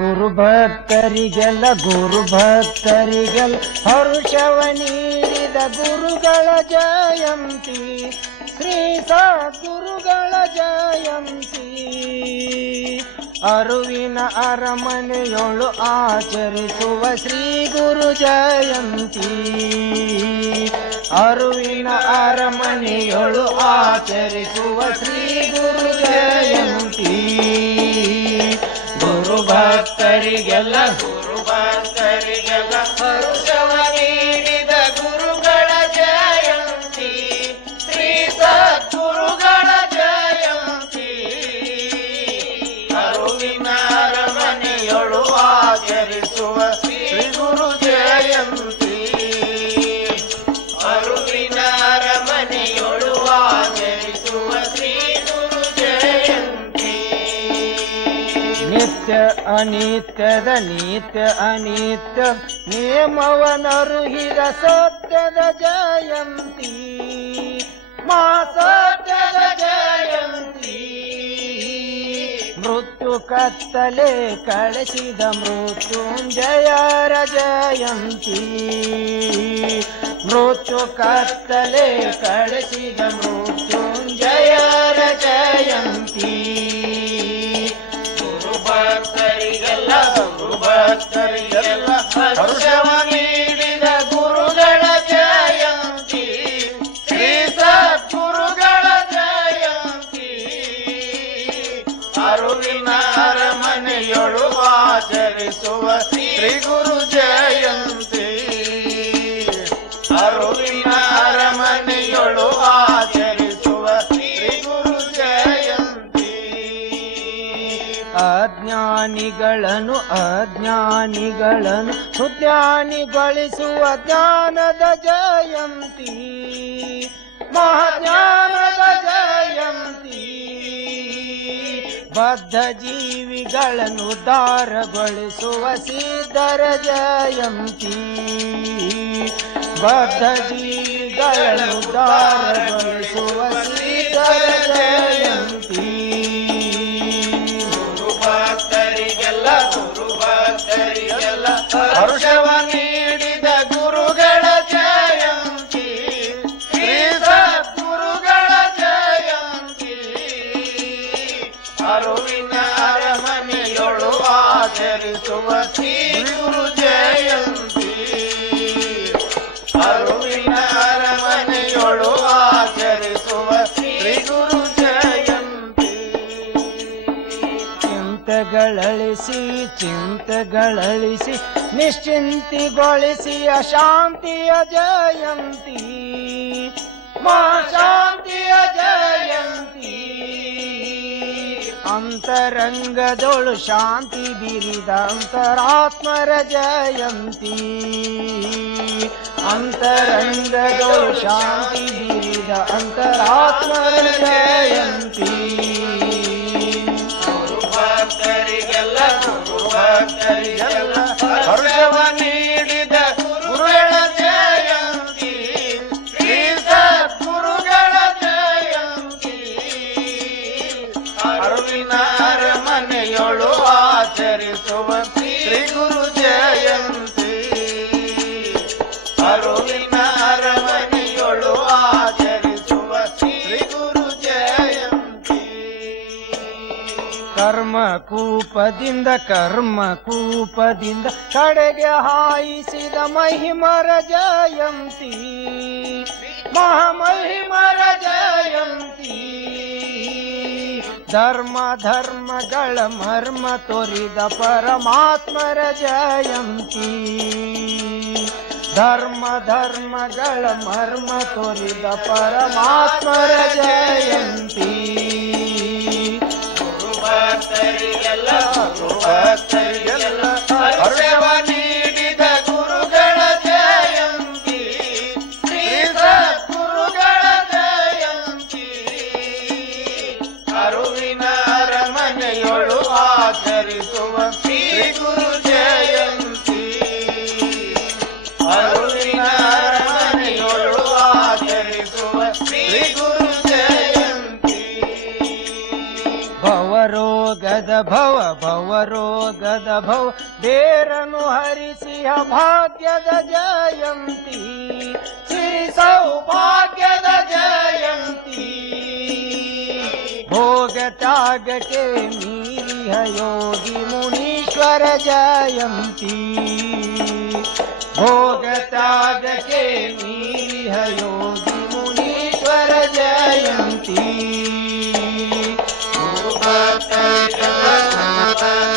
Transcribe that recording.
ಗುರು ಭಕ್ತರಿಗೆಲ್ಲ ಗುರು ಭಕ್ತರಿಗೆಲ್ಲ ಹರುಷವ ನೀಡಿದ ಗುರುಗಳ ಜಯಂತಿ. ಶ್ರೀ ಗುರುಗಳ ಜಯಂತಿ. ಅರುವಿನ ಅರಮನೆಯೊಳು ಆಚರಿಸುವ ಶ್ರೀ ಗುರು ಜಯಂತಿ. ಅರುವಿನ ಅರಮನೆಯೊಳು ಆಚರಿಸುವ ಶ್ರೀ ಗುರು ಜಯಂತಿ. ಭಕ್ತರಿಗೆಲ್ಲ ಗುರು ಭಕ್ತರಿಗೆಲ್ಲ ಹರುಷವ ನೀಡಿದ ಗುರುಗಳ ಜಯಂತಿ. ಶ್ರೀ ಸದ್ಗುರುಗಳ ಜಯಂತಿ. ಅರುವಿನ ಅರಮನೆಯೊಳು ಆಚರಿಸುವ ಶ್ರೀ ನಿತ್ಯ ಅನಿತ್ಯದ ನಿತ್ಯ ಅನಿತ್ಯ ನೇಮವನರುಹಿದ ಸತ್ಯದ ಜಯಂತಿ ಮಾ ಸತ್ಯದ ಜಯಂತಿ ಮೃತ್ಯು ಕತ್ತಲೆ ಕಳಿಸಿದ ಮೃತ್ಯುಂಜಯರ ಜಯಂತಿ ಮೃತ್ಯು ಕತ್ತಲೆ ಕಳಿಸಿದ ಮೃತ್ಯುಂಜಯರ ಜಯಂತಿ ಅರುವಿನ ಅರಮನೆಯೊಳು ಆಚರಿಸುವ ಶ್ರೀ ಗುರು ಜಯಂತಿ. ಅರುವಿನ ಅರಮನೆಯೊಳು ಆಚರಿಸುವ ಶ್ರೀ ಗುರು ಜಯಂತಿ. ಅಜ್ಞಾನಿಗಳನ್ನು ಅಜ್ಞಾನಿಗಳನ್ನು ಸುಜ್ಞಾನಿಗೊಳಿಸುವ ಜ್ಞಾನದ ಜಯಂತಿ. ಮಹಾಜ್ಞಾನದ ಬದ್ಧ ಜೀವಿಗಳನ್ನು ದಾರಗೊಳಿಸುವ ಸಿದ್ಧರ ಜಯಂತಿ. ಬದ್ಧ ಜೀವಿಗಳನ್ನು ದಾರಗೊಳಿಸುವ ಸಿದ್ಧರ ಜಯಂತಿ. ಗುರು ಭಕ್ತರಿಗೆಲ್ಲ ಗುರು ಭಕ್ತರಿಗೆಲ್ಲ ಹರ್ಷವ ನೀಡಿದ ಅರುವಿನ ಅರಮನೆಯೊಳು ಆಚರಿಸುವ ಶ್ರೀ ಜಯಂತಿ. ಅರುವಿನ ಅರಮನೆಯೊಳು ಆಚರಿಸುವ ಶ್ರೀ ಗುರು ಜಯಂತಿ. ಚಿಂತೆಗಳಳಿಸಿ ಚಿಂತೆಗಳಳಿಸಿ, ನಿಶ್ಚಿಂತಿಗೊಳಿಸಿ ಅಶಾಂತಿಯ ಜಯಂತಿ. ಮಾ ಶಾಂತಿಯ ಜಯಂತಿ ಅಂತರಂಗದೊಳು ಶಾಂತಿ ಬಿರಿದ ಅಂತರಾತ್ಮರ ಜಯಂತಿ. ಅಂತರಂಗದೊಳು ಶಾಂತಿ ಬಿರಿದ ಅಂತರಾತ್ಮರ ಜಯಂತಿ. ಭಕ್ತರಿಗೆಲ್ಲ ಭಕ್ತರಿಗೆಲ್ಲ ಹರ್ಷವ ಕೂಪದಿಂದ, ಕರ್ಮ ಕೂಪದಿಂದ ಕಡೆಗೆ ಹಾಯಿಸಿದ ಮಹಿಮರ ಜಯಂತಿ. ಮಹಾಮಹಿಮರ ಜಯಂತಿ. ಧರ್ಮ, ಧರ್ಮಗಳ ಮರ್ಮ ತೋರಿದ ಪರಮಾತ್ಮರ ಜಯಂತಿ. ಧರ್ಮ ಧರ್ಮಗಳ ಮರ್ಮ ತೋರಿದ ಪರಮಾತ್ಮರ. ಭವ ಭವ ರೋಗದ ಭವ ಬೇರನು ಹರಿಸಿಯ ಭಾಗ್ಯದ ಜಯಂತಿ ಸಿರಿ ಸೌಭಾಗ್ಯದ ಜಯಂತಿ ಭೋಗ ತ್ಯಾಗಕ್ಕೆ ಮೀರಿಯ ಯೋಗಿ ಮುನೀಶ್ವರ ಜಯಂತಿ ಭೋಗ ತ್ಯಾಗಕ್ಕೆ ಮೀರಿಯ ಯೋಗಿ ಮುನೀಶ್ವರ ಜಯಂತಿ water.